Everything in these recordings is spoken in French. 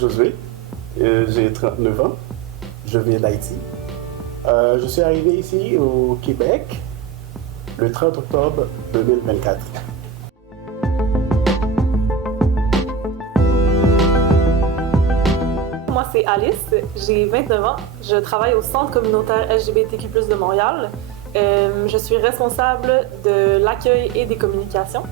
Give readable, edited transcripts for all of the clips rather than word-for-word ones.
Josué, j'ai 39 ans, je viens d'Haïti. Je suis arrivé ici au Québec le 30 octobre 2024. Moi, c'est Alice, j'ai 29 ans, je travaille au Centre communautaire LGBTQ+ de Montréal. Je suis responsable de l'accueil et des communications.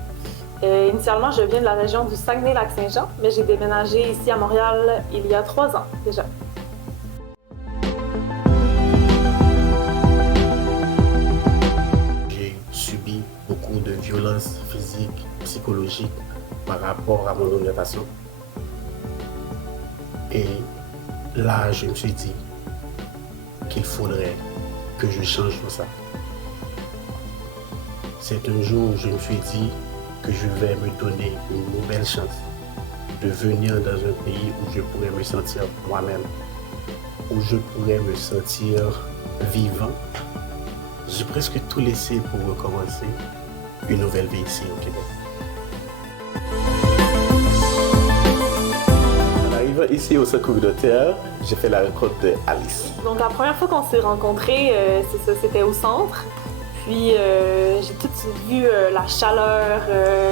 Initialement, je viens de la région du Saguenay-Lac-Saint-Jean, mais j'ai déménagé ici à Montréal il y a 3 ans déjà. J'ai subi beaucoup de violences physiques, psychologiques par rapport à mon orientation. Et là, je me suis dit qu'il faudrait que je change tout ça. C'est un jour où je me suis dit que je vais me donner une nouvelle chance de venir dans un pays où je pourrais me sentir moi-même, où je pourrais me sentir vivant. J'ai presque tout laissé pour recommencer une nouvelle vie ici au Québec. En arrivant ici au centre communautaire, j'ai fait la rencontre d'Alice. Donc la première fois qu'on s'est rencontrés, c'était au centre. Puis j'ai tout de suite vu la chaleur,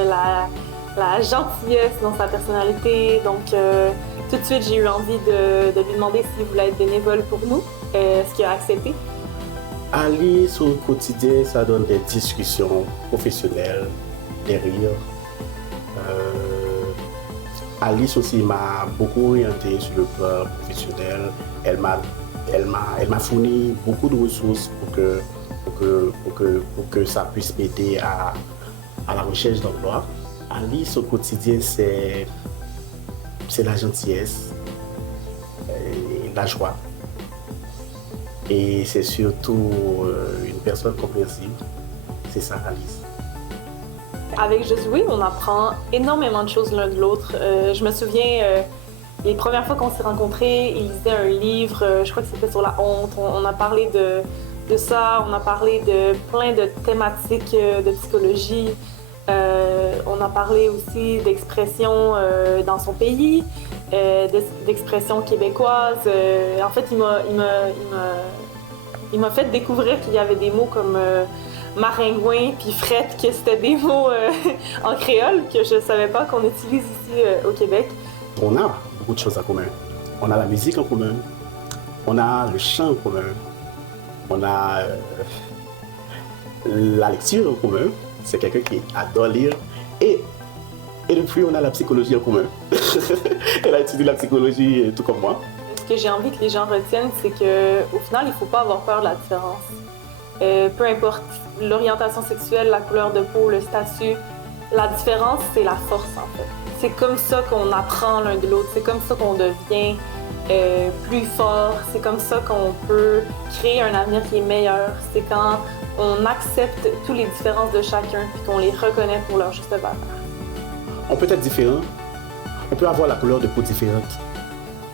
la gentillesse dans sa personnalité. Donc tout de suite, j'ai eu envie de lui demander s'il voulait être bénévole pour nous, ce qu'il a accepté. Alice, au quotidien, ça donne des discussions professionnelles, des rires. Alice aussi m'a beaucoup orienté sur le plan professionnel. Elle m'a fourni beaucoup de ressources pour que ça puisse m'aider à la recherche d'emploi. Alice, au quotidien, c'est la gentillesse, la joie. Et c'est surtout une personne compréhensible. C'est ça, Alice. Avec Josué, on apprend énormément de choses l'un de l'autre. Je me souviens, les premières fois qu'on s'est rencontrés, il lisait un livre, je crois que c'était sur la honte. On a parlé de ça, on a parlé de plein de thématiques de psychologie. On a parlé aussi d'expressions dans son pays, d'expressions québécoises. En fait, il m'a fait découvrir qu'il y avait des mots comme maringouin puis frette, que c'était des mots en créole que je ne savais pas qu'on utilise ici au Québec. On a beaucoup de choses en commun. On a la musique en commun, on a le chant en commun, on a la lecture en commun. C'est quelqu'un qui adore lire. Et depuis, on a la psychologie en commun. Elle a étudié la psychologie tout comme moi. Ce que j'ai envie que les gens retiennent, c'est qu'au final, il ne faut pas avoir peur de la différence. Peu importe l'orientation sexuelle, la couleur de peau, le statut, la différence, c'est la force en fait. C'est comme ça qu'on apprend l'un de l'autre, c'est comme ça qu'on devient plus fort, c'est comme ça qu'on peut créer un avenir qui est meilleur. C'est quand on accepte toutes les différences de chacun et qu'on les reconnaît pour leur juste valeur. On peut être différent, on peut avoir la couleur de peau différente,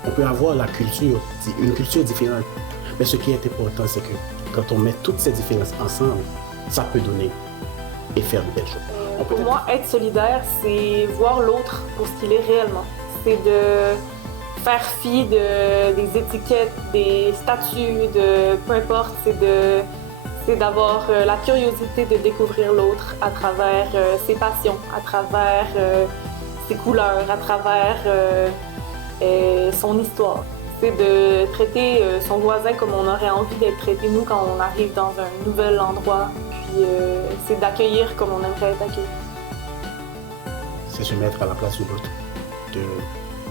on peut avoir une culture différente. Mais ce qui est important, c'est que quand on met toutes ces différences ensemble, ça peut donner et faire de belles choses. Pour moi, être solidaire, c'est voir l'autre pour ce qu'il est réellement. C'est de faire fi des étiquettes, des statuts, de peu importe, c'est d'avoir la curiosité de découvrir l'autre à travers ses passions, à travers ses couleurs, à travers son histoire. C'est de traiter son voisin comme on aurait envie d'être traité nous quand on arrive dans un nouvel endroit. Puis c'est d'accueillir comme on aimerait être accueilli. C'est se mettre à la place de l'autre, de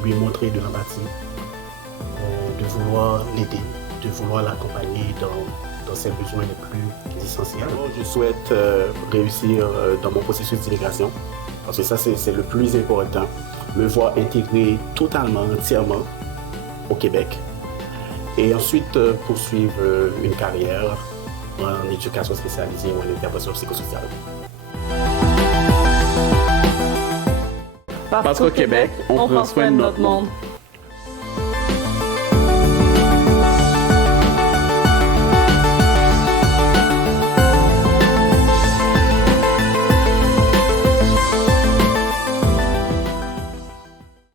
lui montrer de l'empathie, de vouloir l'aider, de vouloir l'accompagner dans ses besoins les plus essentiels. Je souhaite réussir dans mon processus d'immigration, parce que ça c'est le plus important, me voir intégrer totalement, entièrement au Québec, et ensuite poursuivre une carrière en éducation spécialisée ou en intervention psychosociale. Parce qu'au Québec, on prend soin de notre monde.